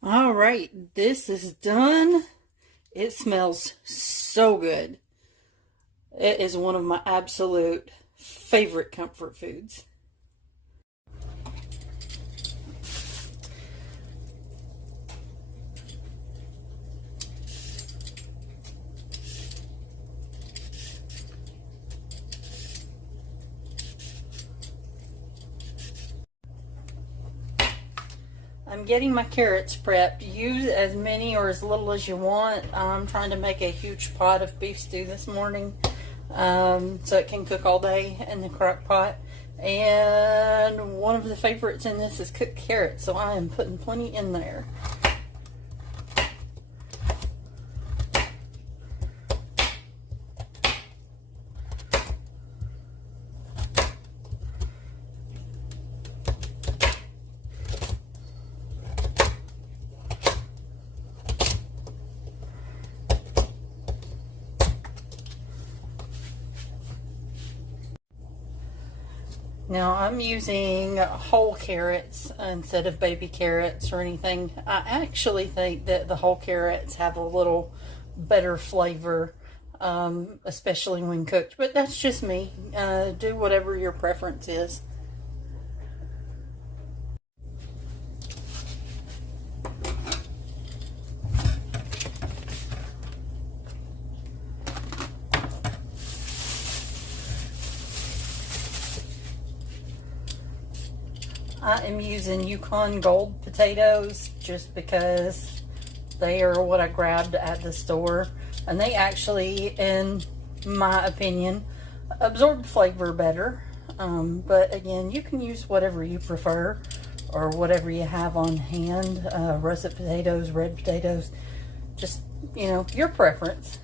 All right, this is done. It smells so good. It is one of my absolute favorite comfort foods. I'm getting my carrots prepped. Use as many or as little as you want. I'm trying to make a huge pot of beef stew this morning, so it can cook all day in the crock pot. And one of the favorites in this is cooked carrots, so I am putting plenty in there. Now I'm using whole carrots instead of baby carrots or anything. I actually think that the whole carrots have a little better flavor, especially when cooked. But that's just me. Do whatever your preference is. I am using Yukon Gold potatoes just because they are what I grabbed at the store. And they actually, in my opinion, absorb flavor better. But again, you can use whatever you prefer or whatever you have on hand. Russet potatoes, red potatoes, just, your preference.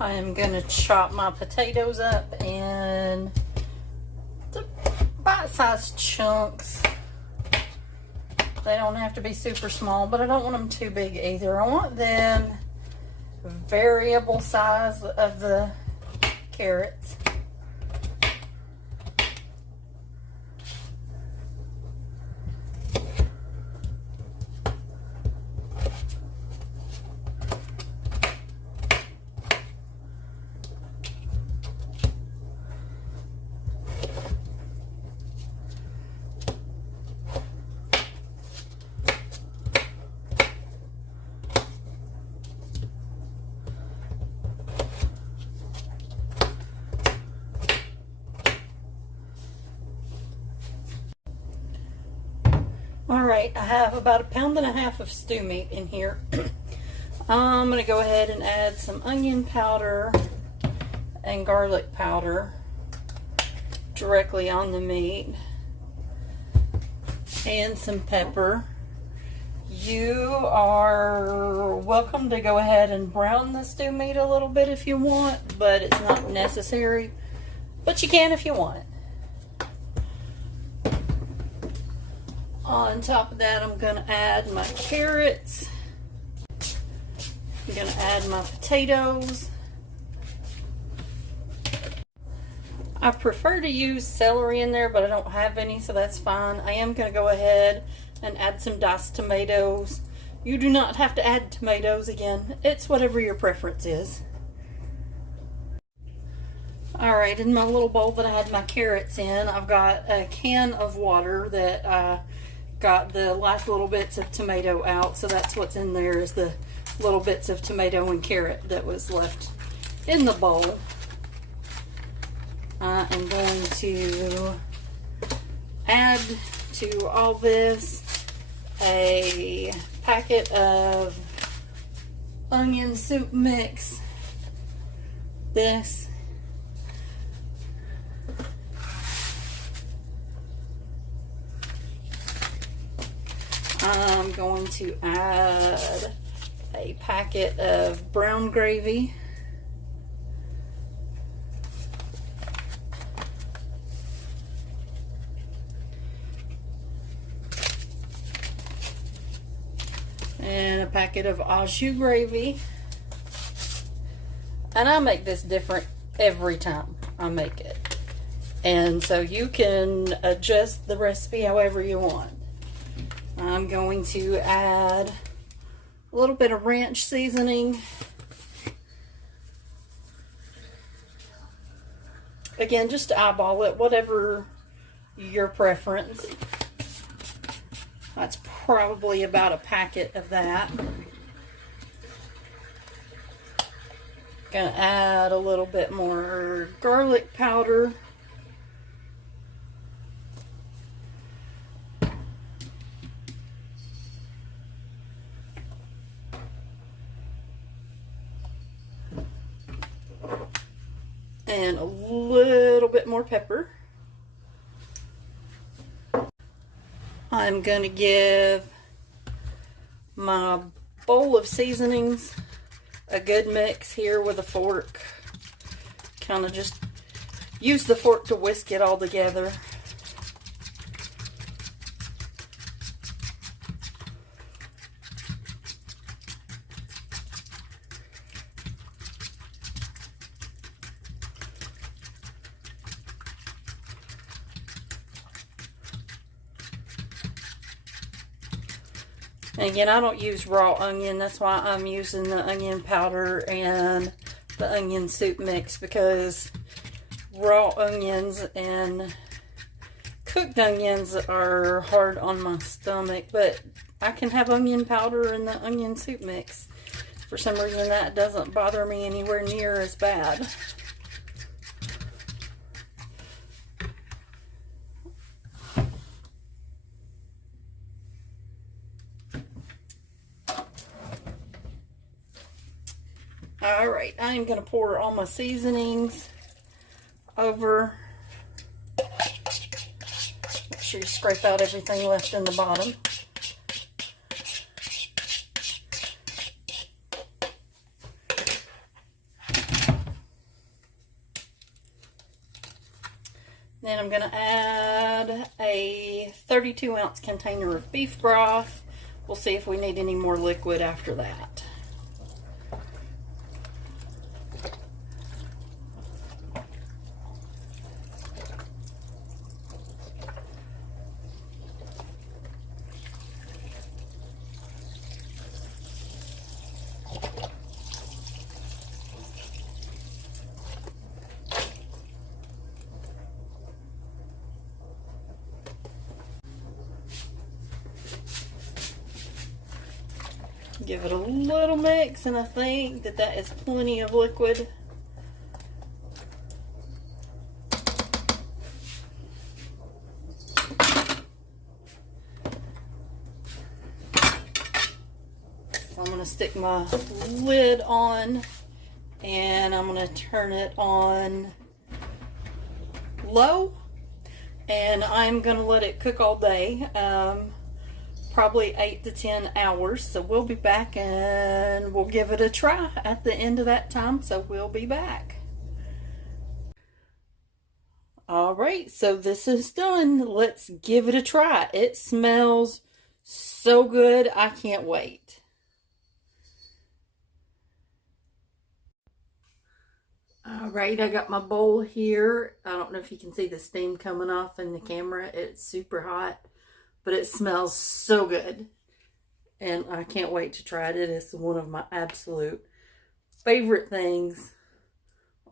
I am going to chop my potatoes up in bite-sized chunks. They don't have to be super small, but I don't want them too big either. I want them variable size of the carrots. Alright, I have about 1.5 pounds of stew meat in here. I'm going to go ahead and add some onion powder and garlic powder directly on the meat. And some pepper. You are welcome to go ahead and brown the stew meat a little bit if you want, but it's not necessary. But you can if you want. On top of that, I'm going to add my carrots. I'm going to add my potatoes. I prefer to use celery in there, but I don't have any, so that's fine. I am going to go ahead and add some diced tomatoes. You do not have to add tomatoes again. It's whatever your preference is. Alright, in my little bowl that I had my carrots in, I've got a can of water that I got the last little bits of tomato out, so that's what's in there is the little bits of tomato and carrot that was left in the bowl. I am going to add to all this a packet of onion soup mix. This. I'm going to add a packet of brown gravy. And a packet of au jus gravy. And I make this different every time I make it. And so you can adjust the recipe however you want. I'm going to add a little bit of ranch seasoning. Again, just eyeball it, whatever your preference. That's probably about a packet of that. Gonna add a little bit more garlic powder. And a little bit more pepper. I'm going to give my bowl of seasonings a good mix here with a fork. Kind of just use the fork to whisk it all together. And again, I don't use raw onion. That's why I'm using the onion powder and the onion soup mix, because raw onions and cooked onions are hard on my stomach. But I can have onion powder in the onion soup mix. For some reason, that doesn't bother me anywhere near as bad. Alright, I'm going to pour all my seasonings over. Make sure you scrape out everything left in the bottom. Then I'm going to add a 32-ounce container of beef broth. We'll see if we need any more liquid after that. Give it a little mix, and I think that is plenty of liquid. So I'm going to stick my lid on, and I'm going to turn it on low, and I'm going to let it cook all day. Probably 8 to 10 hours. So we'll be back and we'll give it a try at the end of that time. So we'll be back. All right, so this is done. Let's give it a try. It smells so good. I can't wait. All right, I got my bowl here. I don't know if you can see the steam coming off in the camera. It's super hot. But it smells so good, and I can't wait to try it. It is one of my absolute favorite things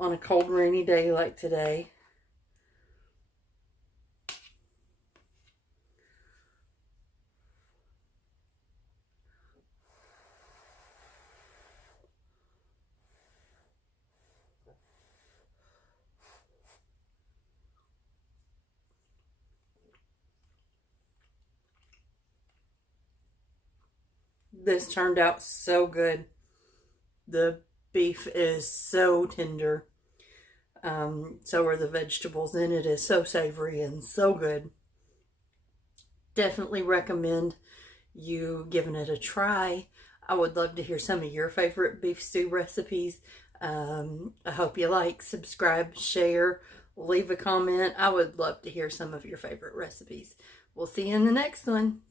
on a cold, rainy day like today. This turned out so good. The beef is so tender. So are the vegetables, and it is so savory and so good. Definitely recommend you giving it a try. I would love to hear some of your favorite beef stew recipes. I hope you like, subscribe, share, leave a comment. I would love to hear some of your favorite recipes. We'll see you in the next one.